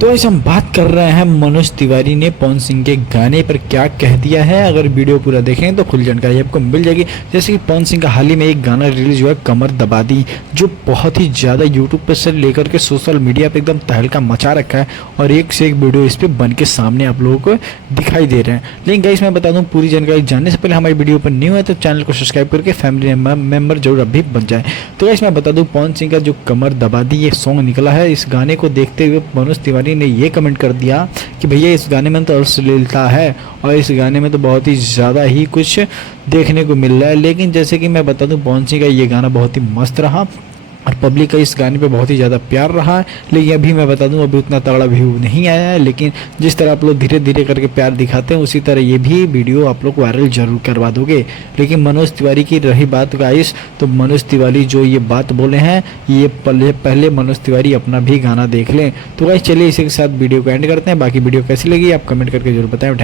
तो ऐसे हम बात कर रहे हैं मनोज तिवारी ने पवन सिंह के गाने पर क्या कह दिया है। अगर वीडियो पूरा देखें तो खुल जानकारी आपको मिल जाएगी। जैसे कि पवन सिंह का हाल ही में एक गाना रिलीज हुआ है कमर दबा दी, जो बहुत ही ज़्यादा यूट्यूब पर से लेकर के सोशल मीडिया पे एकदम तहलका मचा रखा है और एक से एक वीडियो इस पर बन के सामने आप लोगों को दिखाई दे रहे हैं। लेकिन गाइस मैं बता दूं, पूरी जानकारी जानने से पहले हमारी वीडियो पर न्यू है तो चैनल को सब्सक्राइब करके फैमिली मेंबर जरूर अभी बन जाए। तो गाइस मैं बता दूं, पवन सिंह का जो कमर दबा दी ये सॉन्ग निकला है, इस गाने को देखते हुए मनोज तिवारी ने ये कमेंट कर दिया कि भैया इस गाने में तो अश्लीलता है और इस गाने में तो बहुत ही ज़्यादा ही कुछ देखने को मिल रहा है। लेकिन जैसे कि मैं बता दूं, पवन सिंह का ये गाना बहुत ही मस्त रहा और पब्लिक का इस गाने पे बहुत ही ज़्यादा प्यार रहा है। लेकिन अभी मैं बता दूं, अभी उतना तगड़ा व्यू नहीं आया है, लेकिन जिस तरह आप लोग धीरे धीरे करके प्यार दिखाते हैं उसी तरह ये भी वीडियो आप लोग वायरल जरूर करवा दोगे। लेकिन मनोज तिवारी की रही बात गाइस, तो मनोज तिवारी जो ये बात बोले हैं, ये पहले मनोज तिवारी अपना भी गाना देख लें। तो गाइस चलिए इसी के साथ वीडियो को एंड करते हैं। बाकी वीडियो कैसी लगी आप कमेंट करके जरूर बताएं।